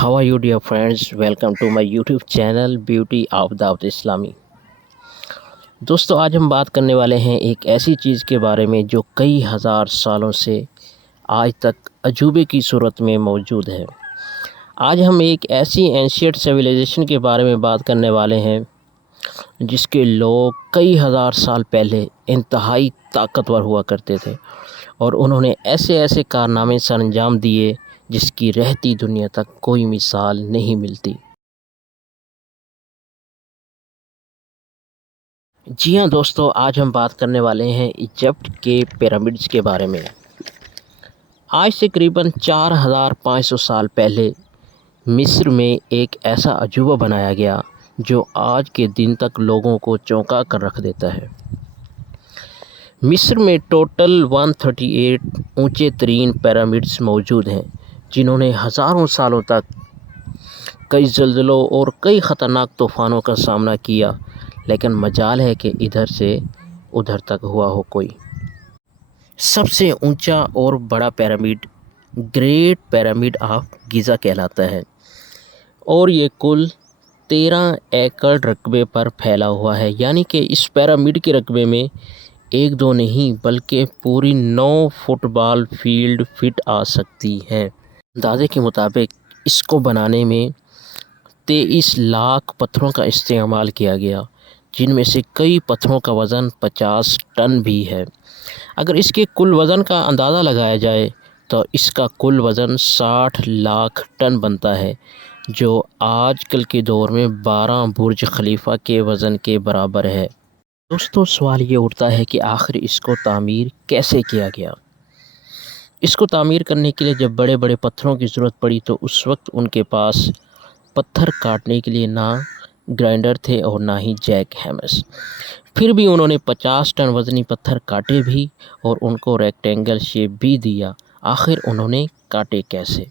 How are you dear friends? Welcome to my YouTube channel Beauty of Dawood इस्लामी। दोस्तों, आज हम बात करने वाले हैं एक ऐसी चीज़ के बारे में जो कई हज़ार सालों से आज तक अजूबे की सूरत में मौजूद है। आज हम एक ऐसी एंशिएंट सिविलाइजेशन के बारे में बात करने वाले हैं जिसके लोग कई हज़ार साल पहले इंतहाई ताकतवर हुआ करते थे और उन्होंने ऐसे ऐसे कारनामे सरअंजाम दिए जिसकी रहती दुनिया तक कोई मिसाल नहीं मिलती। जी हाँ दोस्तों, आज हम बात करने वाले हैं इजिप्ट के पिरामिड्स के बारे में। आज से करीबन 4500 साल पहले मिस्र में एक ऐसा अजूबा बनाया गया जो आज के दिन तक लोगों को चौंका कर रख देता है। मिस्र में टोटल 138 ऊंचे तरीन पिरामिड्स मौजूद हैं जिन्होंने हज़ारों सालों तक कई ज़लज़लों और कई ख़तरनाक तूफ़ानों का सामना किया, लेकिन मजाल है कि इधर से उधर तक हुआ हो कोई। सबसे ऊंचा और बड़ा pyramid great pyramid of Giza कहलाता है और ये कुल 13 एकड़ रकबे पर फैला हुआ है, यानी कि इस पिरामिड के रकबे में एक दो नहीं बल्कि पूरी 9 फुटबॉल फील्ड फिट आ सकती हैं। अंदाजे के मुताबिक इसको बनाने में 23 लाख पत्थरों का इस्तेमाल किया गया, जिनमें से कई पत्थरों का वज़न 50 टन भी है। अगर इसके कुल वज़न का अंदाज़ा लगाया जाए तो इसका कुल वज़न 60 लाख टन बनता है, जो आजकल के दौर में 12 बुर्ज खलीफा के वज़न के बराबर है। दोस्तों, सवाल ये उठता है कि आखिर इसको तामीर कैसे किया गया। इसको तामीर करने के लिए जब बड़े बड़े पत्थरों की ज़रूरत पड़ी तो उस वक्त उनके पास पत्थर काटने के लिए ना ग्राइंडर थे और ना ही जैक हैमर्स। फिर भी उन्होंने 50 टन वज़नी पत्थर काटे भी और उनको रेक्टेंगल शेप भी दिया। आखिर उन्होंने काटे कैसे?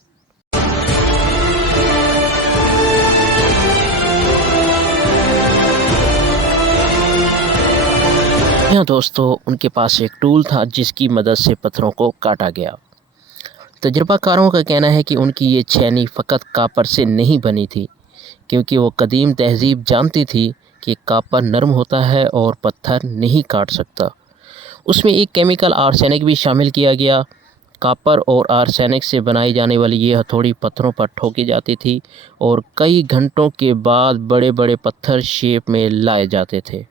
यहाँ दोस्तों, उनके पास एक टूल था जिसकी मदद से पत्थरों को काटा गया। तजर्बाकारों का कहना है कि उनकी ये छेनी फ़कत कापर से नहीं बनी थी, क्योंकि वो कदीम तहज़ीब जानती थी कि कापर नरम होता है और पत्थर नहीं काट सकता। उसमें एक केमिकल आर्सेनिक भी शामिल किया गया। कापर और आर्सेनिक से बनाई जाने वाली ये हथौड़ी पत्थरों पर ठोकी जाती थी और कई घंटों के बाद बड़े बड़े पत्थर शेप में लाए जाते थे।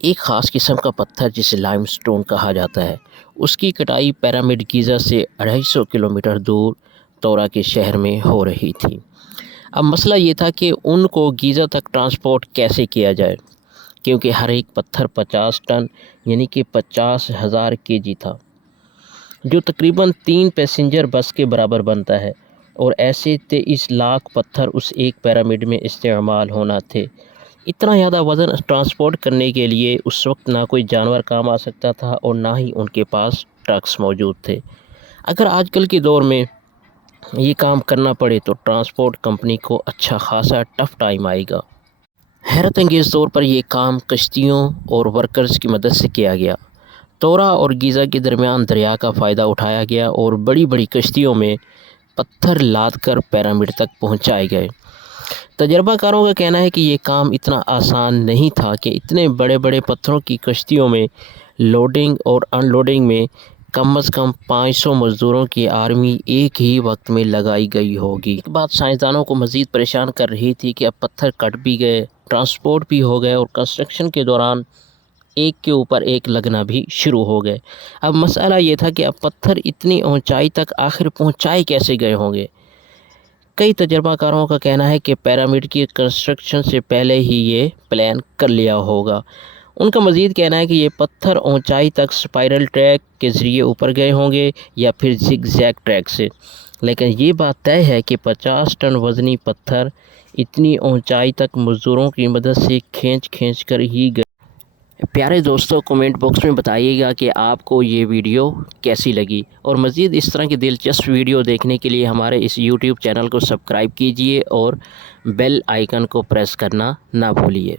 एक ख़ास किस्म का पत्थर जिसे लाइमस्टोन कहा जाता है, उसकी कटाई पिरामिड गीज़ा से 250 किलोमीटर दूर तोरा के शहर में हो रही थी। अब मसला ये था कि उनको गीज़ा तक ट्रांसपोर्ट कैसे किया जाए, क्योंकि हर एक पत्थर 50 टन यानी कि 50,000 केजी था, जो तकरीबन 3 पैसेंजर बस के बराबर बनता है। और ऐसे 23 लाख पत्थर उस एक पिरामिड में इस्तेमाल होना थे। इतना ज़्यादा वज़न ट्रांसपोर्ट करने के लिए उस वक्त ना कोई जानवर काम आ सकता था और ना ही उनके पास ट्रक्स मौजूद थे। अगर आजकल के दौर में ये काम करना पड़े तो ट्रांसपोर्ट कंपनी को अच्छा खासा टफ़ टाइम आएगा। हैरत अंगेज़ तौर पर यह काम कश्तियों और वर्कर्स की मदद से किया गया। तोरा और गीज़ा के दरमियान दरिया का फ़ायदा उठाया गया और बड़ी बड़ी कश्तियों में पत्थर लाद कर पिरामिड तक पहुँचाए गए। तजर्बाकारों का कहना है कि ये काम इतना आसान नहीं था कि इतने बड़े बड़े पत्थरों की कश्तियों में लोडिंग और अनलोडिंग में कम से कम 500 मज़दूरों की आर्मी एक ही वक्त में लगाई गई होगी। एक बात साइंसदानों को मज़ीद परेशान कर रही थी कि अब पत्थर कट भी गए, ट्रांसपोर्ट भी हो गए और कंस्ट्रक्शन के दौरान एक के ऊपर एक लगना भी शुरू हो गए। अब मसला ये था कि अब पत्थर इतनी ऊंचाई तक आखिर पहुंचाए कैसे गए होंगे। कई तजर्बाकारों का कहना है कि पिरामिड की कंस्ट्रक्शन से पहले ही ये प्लान कर लिया होगा। उनका मज़ीद कहना है कि ये पत्थर ऊंचाई तक स्पाइरल ट्रैक के ज़रिए ऊपर गए होंगे या फिर ज़िगज़ैग ट्रैक से, लेकिन ये बात तय है कि 50 टन वज़नी पत्थर इतनी ऊंचाई तक मज़दूरों की मदद से खींच कर ही गए। प्यारे दोस्तों, कमेंट बॉक्स में बताइएगा कि आपको ये वीडियो कैसी लगी और मज़ीद इस तरह की दिलचस्प वीडियो देखने के लिए हमारे इस YouTube चैनल को सब्सक्राइब कीजिए और बेल आइकन को प्रेस करना ना भूलिए।